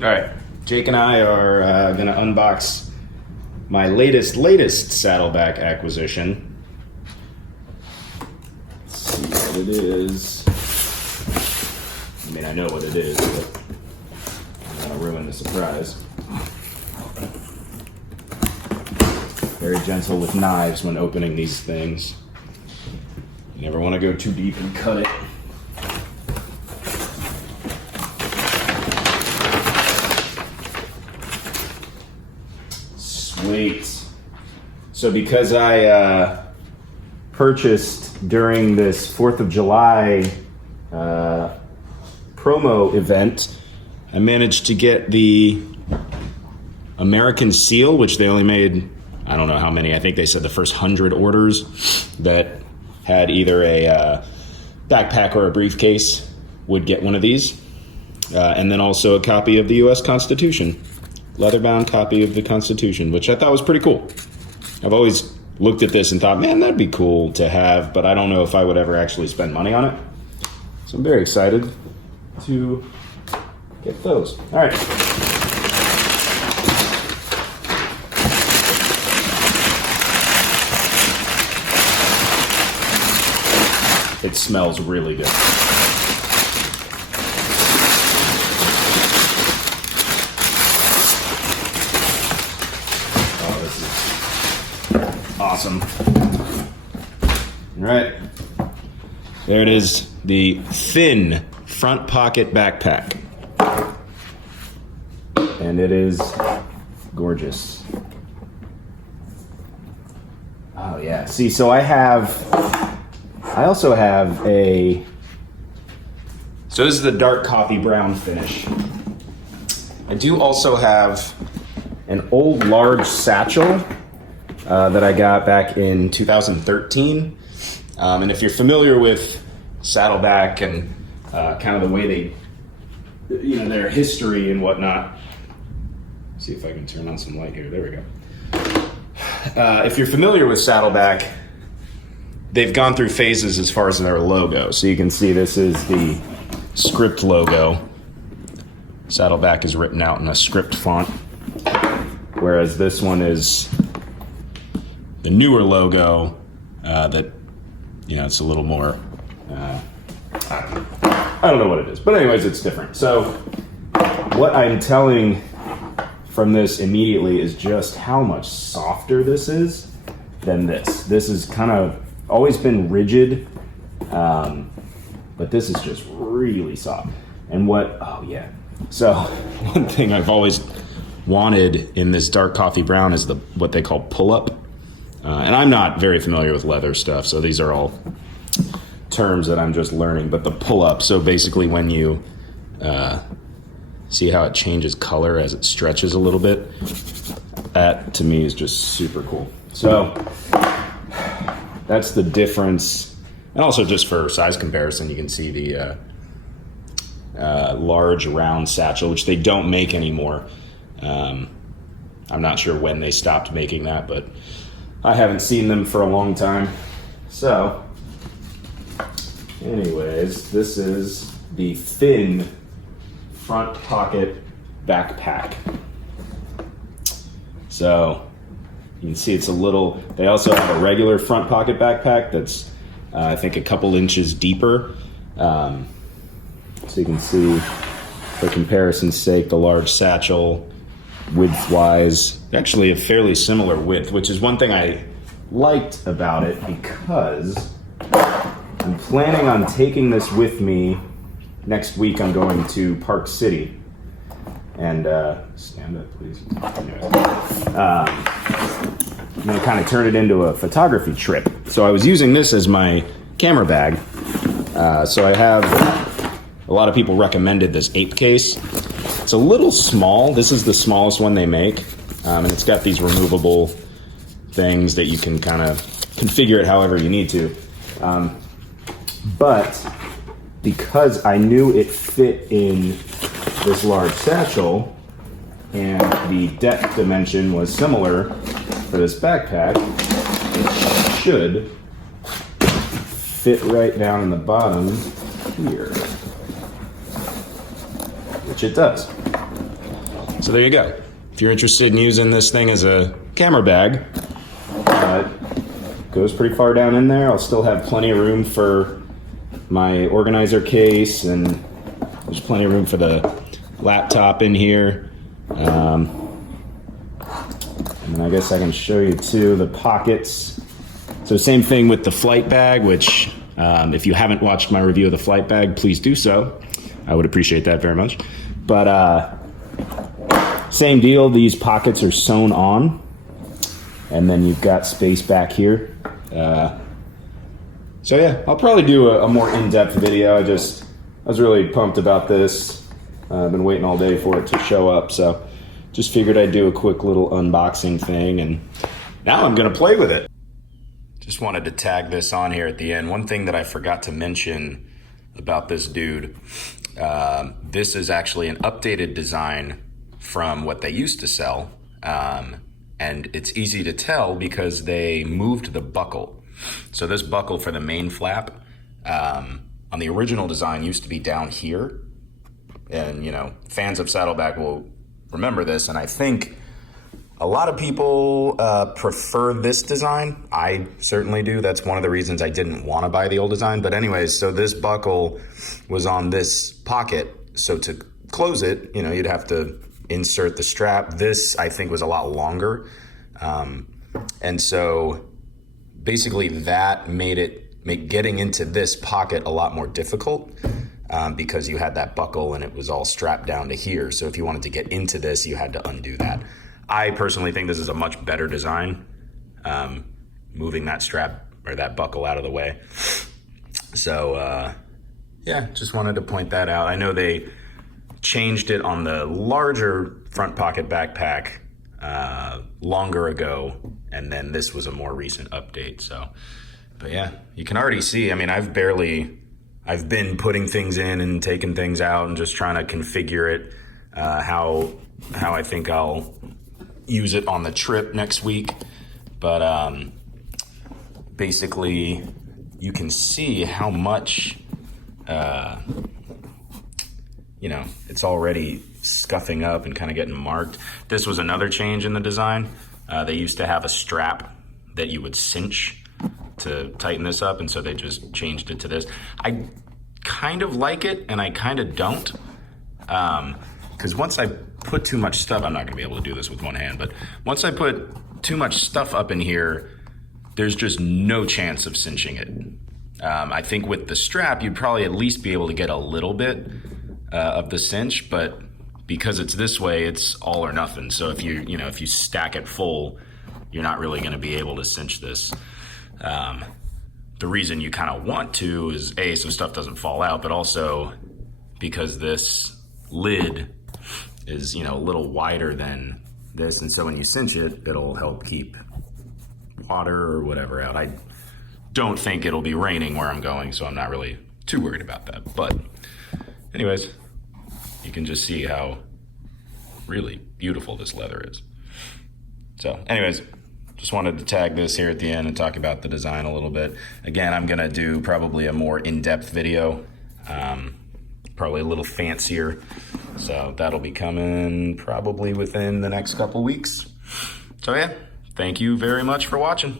All right, Jake and I are going to unbox my latest Saddleback acquisition. Let's see what it is. I mean, I know what it is, but I'm going to ruin the surprise. Very gentle with knives when opening these things. You never want to go too deep and cut it. Sweet. So because I purchased during this 4th of July promo event, I managed to get the American Seal, which they only made, I don't know how many, I think they said the first 100 orders that had either a backpack or a briefcase would get one of these. And then also a copy of the U.S. Constitution. Leather-bound copy of the Constitution, which I thought was pretty cool. I've always looked at this and thought, man, that'd be cool to have, but I don't know if I would ever actually spend money on it. So I'm very excited to get those. All right. It smells really good. Awesome. All right. There it is, the thin front pocket backpack. And it is gorgeous. Oh yeah. See, so I also have so this is the dark coffee brown finish. I do also have an old large satchel that I got back in 2013. And if you're familiar with Saddleback and kind of the way their history and whatnot. See if I can turn on some light here. There we go. If you're familiar with Saddleback, they've gone through phases as far as their logo. So you can see this is the script logo. Saddleback is written out in a script font, whereas this one is the newer logo that, it's a little more, I don't know what it is. But anyways, it's different. So what I'm telling from this immediately is just how much softer this is than this. This is kind of always been rigid, but this is just really soft. And so one thing I've always wanted in this dark coffee brown is what they call pull-up. And I'm not very familiar with leather stuff, so these are all terms that I'm just learning. But the pull-up, so basically when you see how it changes color as it stretches a little bit, that to me is just super cool. So that's the difference. And also just for size comparison, you can see the large round satchel, which they don't make anymore. I'm not sure when they stopped making that, but I haven't seen them for a long time. So, anyways, this is the thin front pocket backpack. So, you can see it's they also have a regular front pocket backpack that's, I think, a couple inches deeper. So you can see, for comparison's sake, the large satchel, width-wise, actually a fairly similar width, which is one thing I liked about it because I'm planning on taking this with me. Next week I'm going to Park City. And, stand up please. I'm going to kind of turn it into a photography trip. So I was using this as my camera bag. So I have, a lot of people recommended this ape case. It's a little small. This is the smallest one they make. And it's got these removable things that you can kind of configure it however you need to. But because I knew it fit in this large satchel and the depth dimension was similar for this backpack, it should fit right down in the bottom here, which it does. So there you go. If you're interested in using this thing as a camera bag, it goes pretty far down in there. I'll still have plenty of room for my organizer case, and there's plenty of room for the laptop in here. And then I guess I can show you too the pockets. So same thing with the flight bag, which if you haven't watched my review of the flight bag, please do so. I would appreciate that very much. But same deal, these pockets are sewn on, and then you've got space back here. So yeah, I'll probably do a more in-depth video. I was really pumped about this. I've been waiting all day for it to show up, so just figured I'd do a quick little unboxing thing, and now I'm gonna play with it. Just wanted to tag this on here at the end. One thing that I forgot to mention about this dude, this is actually an updated design from what they used to sell, and it's easy to tell because they moved the buckle. So this buckle for the main flap on the original design used to be down here, and you know, fans of Saddleback will remember this, and I think a lot of people prefer this design. I certainly do. That's one of the reasons I didn't want to buy the old design. But anyways, so this buckle was on this pocket. So to close it, you know, you'd have to insert the strap. This, I think, was a lot longer. And so basically that made getting into this pocket a lot more difficult because you had that buckle and it was all strapped down to here. So if you wanted to get into this, you had to undo that. I personally think this is a much better design, moving that strap or that buckle out of the way. So yeah, just wanted to point that out. I know they changed it on the larger front pocket backpack longer ago, and then this was a more recent update. So, but yeah, you can already see, I mean, I've been putting things in and taking things out and just trying to configure it how I think I'll use it on the trip next week. But basically you can see how much you know, it's already scuffing up and kind of getting marked. This was another change in the design. They used to have a strap that you would cinch to tighten this up, and so they just changed it to this. I kind of like it and I kind of don't, because once I put too much stuff, I'm not gonna be able to do this with one hand, but once I put too much stuff up in here, there's just no chance of cinching it. I think with the strap, you'd probably at least be able to get a little bit of the cinch, but because it's this way, it's all or nothing. So if you stack it full, you're not really gonna be able to cinch this. The reason you kind of want to is A, so stuff doesn't fall out, but also because this lid is, you know, a little wider than this, and so when you cinch it, it'll help keep water or whatever out. I don't think it'll be raining where I'm going, so I'm not really too worried about that. But anyways, you can just see how really beautiful this leather is. So anyways, just wanted to tag this here at the end and talk about the design a little bit. Again, I'm gonna do probably a more in-depth video, probably a little fancier. So that'll be coming probably within the next couple weeks. So yeah, thank you very much for watching.